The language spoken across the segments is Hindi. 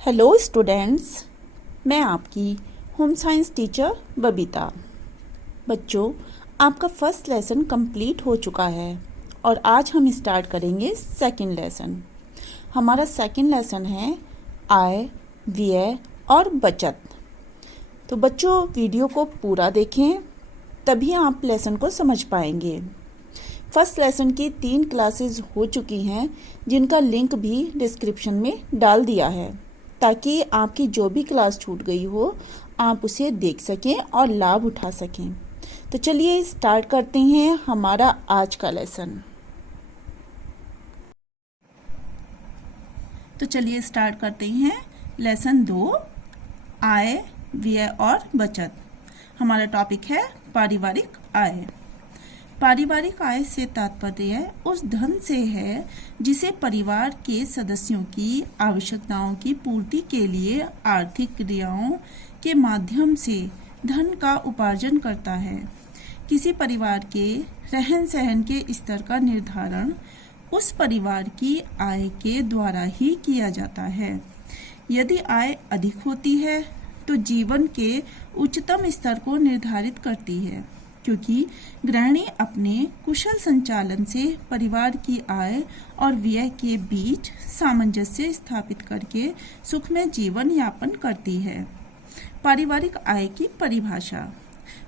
हेलो स्टूडेंट्स, मैं आपकी होम साइंस टीचर बबीता। बच्चों, आपका फर्स्ट लेसन कंप्लीट हो चुका है और आज हम स्टार्ट करेंगे सेकंड लेसन। हमारा सेकंड लेसन है आय, व्यय और बचत। तो बच्चों, वीडियो को पूरा देखें, तभी आप लेसन को समझ पाएंगे। फर्स्ट लेसन की 3 क्लासेस हो चुकी हैं, जिनका लिंक भी डिस्क्रिप्शन में डाल दिया है, ताकि आपकी जो भी क्लास छूट गई हो आप उसे देख सकें और लाभ उठा सकें। तो चलिए स्टार्ट करते हैं हमारा आज का लेसन। तो चलिए स्टार्ट करते हैं लेसन 2, आय, व्यय और बचत। हमारा टॉपिक है पारिवारिक आय। पारिवारिक आय से तात्पर्य उस धन से है जिसे परिवार के सदस्यों की आवश्यकताओं की पूर्ति के लिए आर्थिक क्रियाओं के माध्यम से धन का उपार्जन करता है। किसी परिवार के रहन सहन के स्तर का निर्धारण उस परिवार की आय के द्वारा ही किया जाता है। यदि आय अधिक होती है तो जीवन के उच्चतम स्तर को निर्धारित करती है, क्योंकि गृहिणी अपने कुशल संचालन से परिवार की आय और व्यय के बीच सामंजस्य स्थापित करके सुखमय जीवन यापन करती है। पारिवारिक आय की परिभाषा।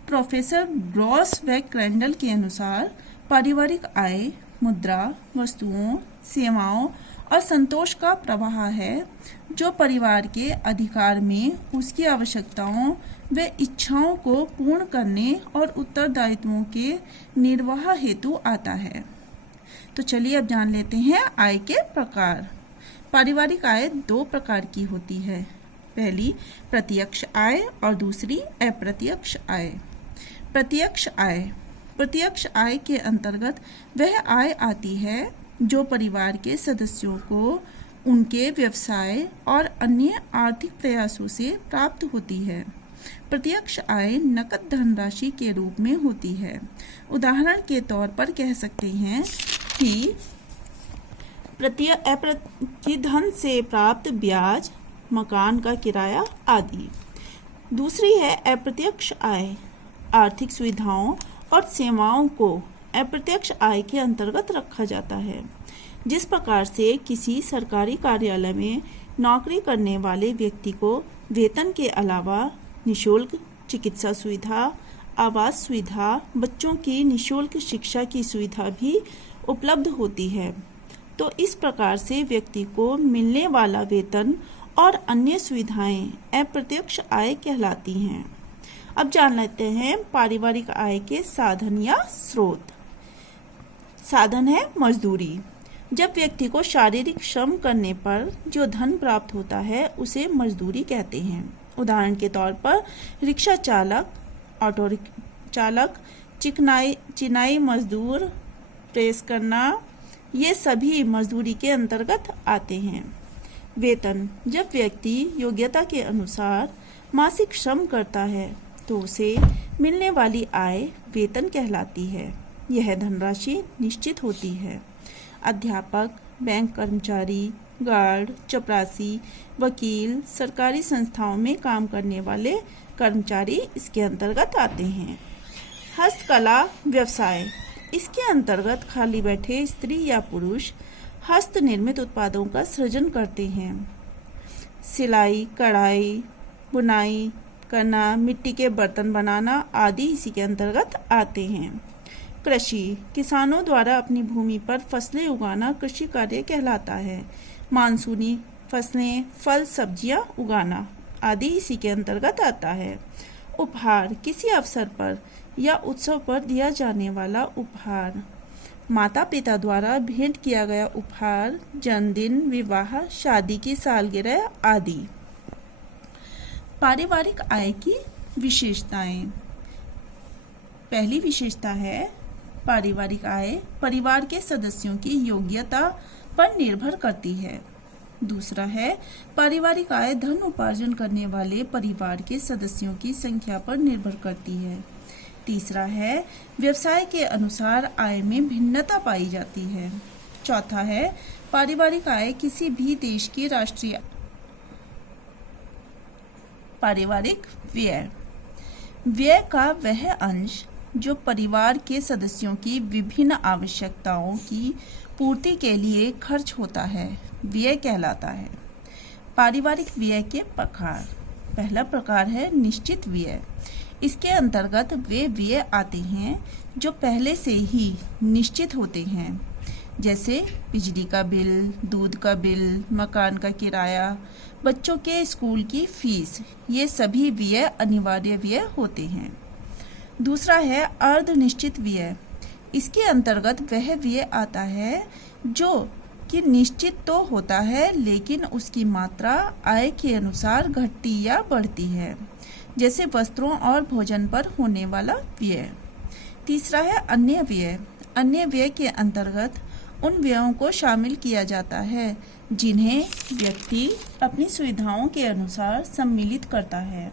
प्रोफेसर ग्रॉस व क्रैंडल के अनुसार पारिवारिक आय मुद्रा, वस्तुओं, सेवाओं और संतोष का प्रवाह है जो परिवार के अधिकार में उसकी आवश्यकताओं व इच्छाओं को पूर्ण करने और उत्तरदायित्वों के निर्वाह हेतु आता है। तो चलिए अब जान लेते हैं आय के प्रकार। पारिवारिक आय 2 प्रकार की होती है। पहली प्रत्यक्ष आय और दूसरी अप्रत्यक्ष आय। प्रत्यक्ष आय। प्रत्यक्ष आय के अंतर्गत वह आय आती है जो परिवार के सदस्यों को उनके व्यवसाय और अन्य आर्थिक प्रयासों से प्राप्त होती है। प्रत्यक्ष आय नकद धनराशि के रूप में होती है। उदाहरण के तौर पर कह सकते हैं कि धन से प्राप्त ब्याज, मकान का किराया आदि। दूसरी है अप्रत्यक्ष आय। आर्थिक सुविधाओं और सेवाओं को अप्रत्यक्ष आय के अंतर्गत रखा जाता है। जिस प्रकार से किसी सरकारी कार्यालय में नौकरी करने वाले व्यक्ति को वेतन के अलावा निःशुल्क चिकित्सा सुविधा, आवास सुविधा, बच्चों की निःशुल्क शिक्षा की सुविधा भी उपलब्ध होती है, तो इस प्रकार से व्यक्ति को मिलने वाला वेतन और अन्य सुविधाएं अप्रत्यक्ष आय कहलाती हैं। अब जान लेते हैं पारिवारिक आय के साधन या स्रोत। साधन है मजदूरी। जब व्यक्ति को शारीरिक श्रम करने पर जो धन प्राप्त होता है उसे मजदूरी कहते हैं। उदाहरण के तौर पर रिक्शा चालक, ऑटो चालक, चिनाई मजदूर, प्रेस करना, ये सभी मजदूरी के अंतर्गत आते हैं। वेतन। जब व्यक्ति योग्यता के अनुसार मासिक श्रम करता है तो उसे मिलने वाली आय वेतन कहलाती है। यह धनराशि निश्चित होती है। अध्यापक, बैंक कर्मचारी, गार्ड, चपरासी, वकील, सरकारी संस्थाओं में काम करने वाले कर्मचारी इसके अंतर्गत आते हैं। हस्तकला व्यवसाय। इसके अंतर्गत खाली बैठे स्त्री या पुरुष हस्त निर्मित उत्पादों का सृजन करते हैं। सिलाई, कढ़ाई, बुनाई करना, मिट्टी के बर्तन बनाना आदि इसी के अंतर्गत आते हैं। कृषि। किसानों द्वारा अपनी भूमि पर फसलें उगाना कृषि कार्य कहलाता है। मानसूनी फसलें, फल, सब्जियां उगाना आदि इसी के अंतर्गत आता है। उपहार। किसी अवसर पर या उत्सव पर दिया जाने वाला उपहार। माता पिता द्वारा भेंट किया गया उपहार, जन्मदिन, विवाह, शादी की सालगिरह आदि। पारिवारिक आय की विशेषताएं। पहली विशेषता है पारिवारिक आय परिवार के सदस्यों की योग्यता पर निर्भर करती है। दूसरा है पारिवारिक आय धन उपार्जन करने वाले परिवार के सदस्यों की संख्या पर निर्भर करती है। तीसरा है व्यवसाय के अनुसार आय में भिन्नता पाई जाती है। चौथा है पारिवारिक आय किसी भी देश की राष्ट्रीय पारिवारिक व्यय। व्यय का वह अंश जो परिवार के सदस्यों की विभिन्न आवश्यकताओं की पूर्ति के लिए खर्च होता है व्यय कहलाता है। पारिवारिक व्यय के प्रकार। पहला प्रकार है निश्चित व्यय। इसके अंतर्गत वे व्यय आते हैं जो पहले से ही निश्चित होते हैं, जैसे बिजली का बिल, दूध का बिल, मकान का किराया, बच्चों के स्कूल की फीस। ये सभी व्यय अनिवार्य व्यय होते हैं। दूसरा है अर्ध निश्चित व्यय। इसके अंतर्गत वह व्यय आता है जो कि निश्चित तो होता है लेकिन उसकी मात्रा आय के अनुसार घटती या बढ़ती है, जैसे वस्त्रों और भोजन पर होने वाला व्यय। तीसरा है अन्य व्यय। अन्य व्यय के अंतर्गत उन व्ययों को शामिल किया जाता है जिन्हें व्यक्ति अपनी सुविधाओं के अनुसार सम्मिलित करता है,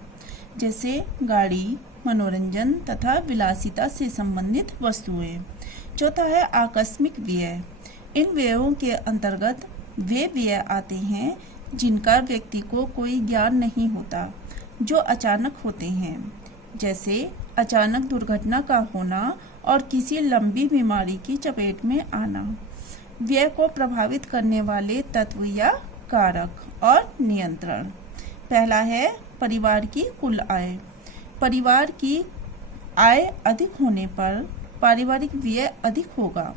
जैसे गाड़ी, मनोरंजन तथा विलासिता से संबंधित वस्तुएं। चौथा है आकस्मिक व्यय। इन व्ययों के अंतर्गत वे व्यय आते हैं जिनका व्यक्ति को कोई ज्ञान नहीं होता, जो अचानक होते हैं, जैसे अचानक दुर्घटना का होना और किसी लंबी बीमारी की चपेट में आना। व्यय को प्रभावित करने वाले तत्व या कारक और नियंत्रण। पहला है परिवार की कुल आय। परिवार की आय अधिक होने पर पारिवारिक व्यय अधिक होगा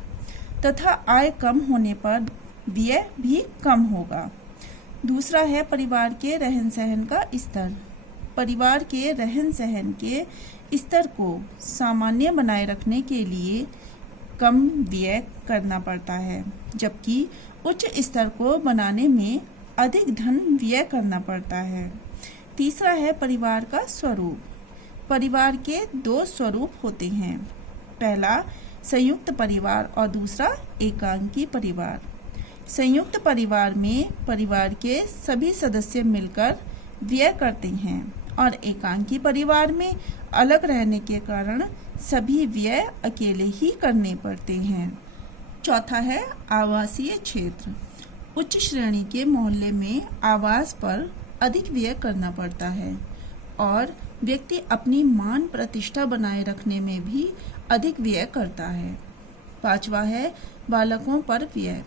तथा आय कम होने पर व्यय भी कम होगा। दूसरा है परिवार के रहन सहन का स्तर। परिवार के रहन सहन के स्तर को सामान्य बनाए रखने के लिए कम व्यय करना पड़ता है, जबकि उच्च स्तर को बनाने में अधिक धन व्यय करना पड़ता है। तीसरा है परिवार का स्वरूप। परिवार के दो स्वरूप होते हैं, पहला संयुक्त परिवार और दूसरा एकांकी परिवार। संयुक्त परिवार में परिवार के सभी सदस्य मिलकर व्यय करते हैं और एकांकी परिवार में अलग रहने के कारण सभी व्यय अकेले ही करने पड़ते हैं। चौथा है आवासीय क्षेत्र। उच्च श्रेणी के मोहल्ले में आवास पर अधिक व्यय करना पड़ता है और व्यक्ति अपनी मान प्रतिष्ठा बनाए रखने में भी अधिक व्यय करता है। पांचवा है बालकों पर व्यय।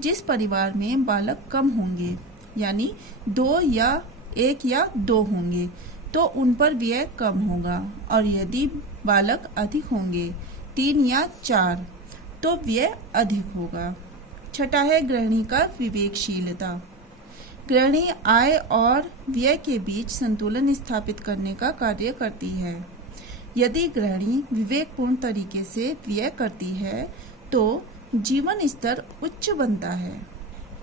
जिस परिवार में बालक कम होंगे, यानी 2 या 1 या 2 होंगे, तो उन पर व्यय कम होगा, और यदि बालक अधिक होंगे 3 या 4, तो व्यय अधिक होगा। छठा है गृहिणी का विवेकशीलता। गृहिणी आय और व्यय के बीच संतुलन स्थापित करने का कार्य करती है। यदि गृहिणी विवेकपूर्ण तरीके से व्यय करती है तो जीवन स्तर उच्च बनता है।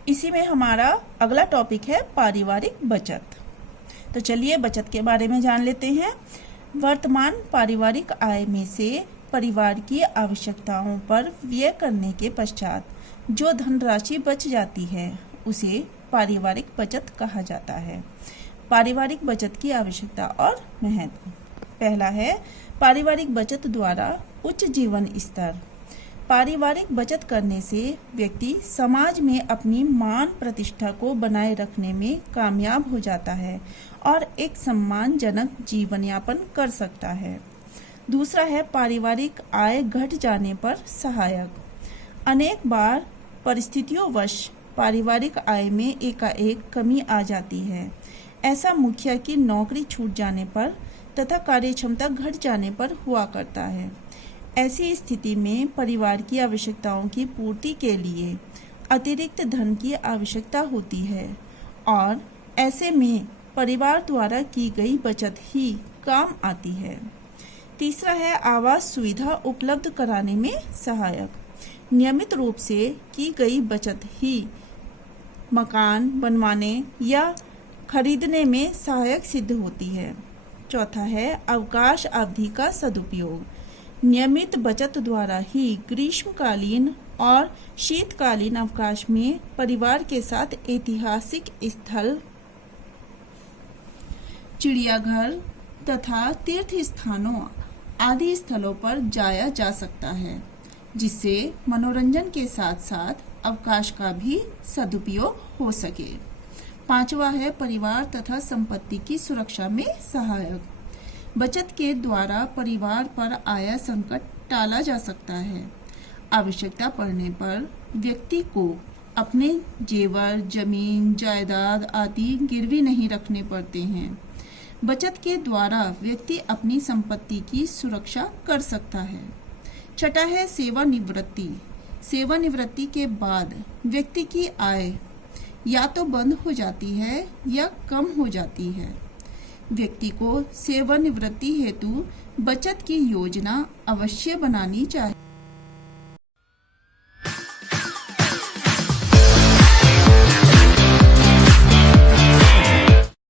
इसी में हमारा अगला टॉपिक है पारिवारिक बचत। तो चलिए बचत के बारे में जान लेते हैं। वर्तमान पारिवारिक आय में से परिवार की आवश्यकताओं पर व्यय करने के पश्चात जो धनराशि बच जाती है उसे पारिवारिक बचत कहा जाता है। पारिवारिक बचत की आवश्यकता और महत्व। पहला है पारिवारिक बचत द्वारा उच्च जीवन स्तर। पारिवारिक बचत करने से व्यक्ति समाज में अपनी मान प्रतिष्ठा को बनाए रखने में कामयाब हो जाता है और एक सम्मानजनक जीवन यापन कर सकता है। दूसरा है पारिवारिक आय घट जाने पर सहायक। अनेक बार परिस्थितियों वश पारिवारिक आय में एकाएक कमी आ जाती है। ऐसा मुखिया की नौकरी छूट जाने पर तथा कार्यक्षमता घट जाने पर हुआ करता है। ऐसी स्थिति में परिवार की आवश्यकताओं की पूर्ति के लिए अतिरिक्त धन की आवश्यकता होती है और ऐसे में परिवार द्वारा की गई बचत ही काम आती है। तीसरा है आवास सुविधा उपलब्ध कराने में सहायक। नियमित रूप से की गई बचत ही मकान बनवाने या खरीदने में सहायक सिद्ध होती है। चौथा है अवकाश अवधि का सदुपयोग। नियमित बचत द्वारा ही ग्रीष्मकालीन और शीतकालीन अवकाश में परिवार के साथ ऐतिहासिक स्थल, चिड़ियाघर तथा तीर्थ स्थानों आदि स्थलों पर जाया जा सकता है, जिससे मनोरंजन के साथ साथ अवकाश का भी सदुपयोग हो सके। पांचवा है परिवार तथा संपत्ति की सुरक्षा में सहायक। बचत के द्वारा परिवार पर आया संकट टाला जा सकता है। आवश्यकता पड़ने पर व्यक्ति को अपने जेवर, जमीन, जायदाद आदि गिरवी नहीं रखने पड़ते हैं। बचत के द्वारा व्यक्ति अपनी संपत्ति की सुरक्षा कर सकता है। छठा है सेवानिवृत्ति। सेवानिवृत्ति के बाद व्यक्ति की आय या तो बंद हो जाती है या कम हो जाती है। व्यक्ति को सेवानिवृत्ति हेतु बचत की योजना अवश्य बनानी चाहिए।